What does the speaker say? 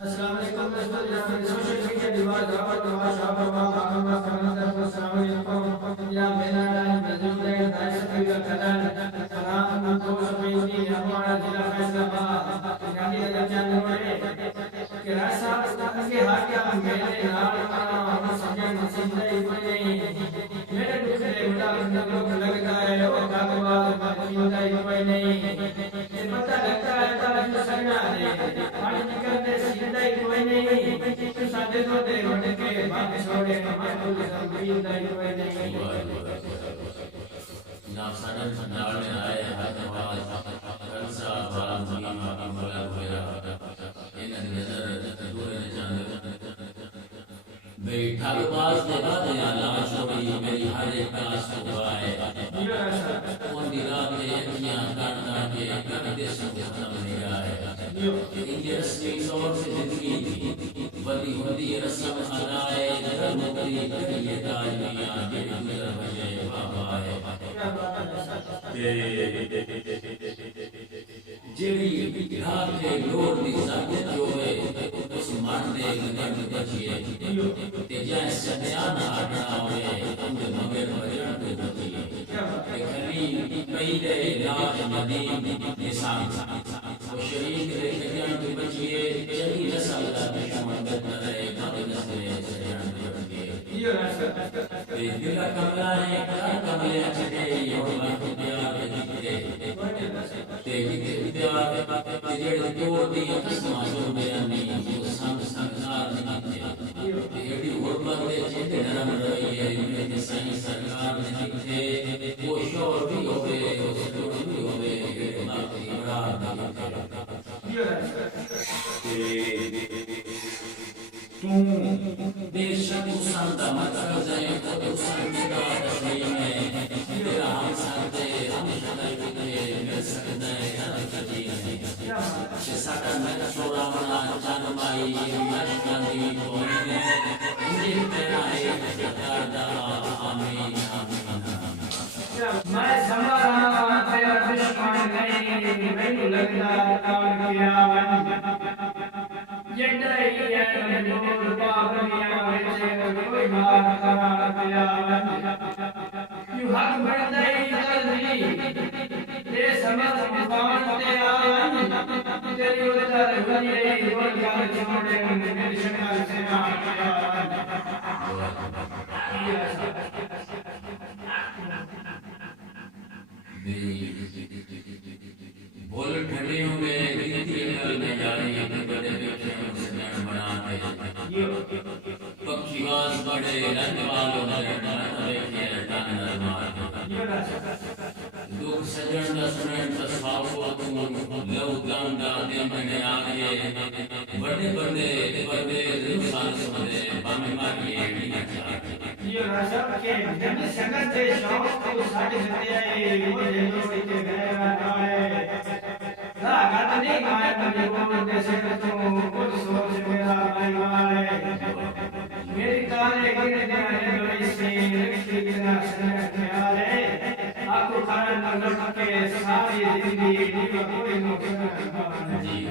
السلام علیکم social media دیوار دعوت دعا شاہ بابا محمد صلی السلام علیکم یا میرا نام بزرگ ہے دائش کا کلان سلام کو سمجھتی ہمارا ضلع فیصلہ آباد گاندھی نگر چاندوڑے کہ رائے صاحب کے ہاتھ کیا میرے نال سمجھے مسیح کوئی نہیں میرے دکھ دے بڑا لوگ لگتا ہے وہ کاغذ مسیح کوئی نہیں پتہ لگتا ہے تاج سگنا دے پانی نکلنے سیدھا کوئی نہیں تو ساتھ دو دے بڑھ کے بات چھوڑے محمود سمجھیں کوئی نہیں جناب ساڈا سنجال میں آئے حیدرآباد کلسا بال مقام مقام والا ہویا ان نظر دور نے جان بیٹھا باز دے بعد اللہ چھوڑی میری ہر ایک کلاس کو گائے ان دی رات کے اکھیاں کاٹنا کے کبھی سب ختم نہیں آئے یہ رسمی طور سے زندگی تھی بڑی ہوتی رسم ادائے نظر نکلی کریے تاج میاں جڑی گزر بجے بابا ہے جیڑی رات کے لوڑ دی زبط جو ہے اس مرد دے گنڈ بچیے تے جائے سدیانا آٹنا ہوئے اندر مگر بجن پہ بچیے تے خلیل کئی دے لاج مدین نسان وہ شریک دے گنڈ پہ بچیے چلی رسل دا دشمن گدن رہے بھاگ نسلے سجن پہ بچیے تے دل کملا ہے کملے چکے یہ بات پیار دکھتے تے پیار جڑے دور دی قسماں جو بیانی وہ سنگ سنگار نکتے ایڈی غربت دے چہتے نرم رہی ہے میرے سائیں سرکار نے لکھے وہ شور بھی ہوئے وہ سلوڑ بھی ہوئے یہ باقی مراد تم بے شک سندہ مطلب زین تو سندہ تسلیم ہے تیرا ہم سندے ہم شدر بکرے مل سکتے ہیں ہر قدیم کہ ساکر میں چھوڑا منا جانمائی مشکل دی کوئی مجھے تیرا ایک کردہ آمین میں سمجھ رہا تیرا دشمن نہیں میں لگتا کام کیا یہ ڈائی ہے نور پاپنیا ویسے کوئی بات کرا کیا یوں حق بڑھدائی جلدی یہ سمجھ مقام تے آن تیری ادھر ہوئی بول کر چھوڑے میری شکل سے بول ٹھنڈے ہوئے گیتی عمل میں جاری بڑے بیٹھے سجن بناتے پکھی باز بڑے رنگ والوں نے بیٹھے ٹان نرمار دکھ سجن دا سنن تصفاو تم لو گاندا دے منے آگے بڑے بڑے بڑے رسال سمدے بام ماریے مینا چاہتے یہ راشد کے جب سنگت سے شوق کو ساڑھ سکتے ہیں وہ جنوڑی کے گئے رہے راگت نہیں گائے مجھے بول دے سکتوں کچھ سوچ میرا بھائی میری کارے گرے گئے بڑی سے رکھتی گنا سنگت میں آرے آپ کو کھانا نظر کے ساری زندگی کوئی مقصد نہیں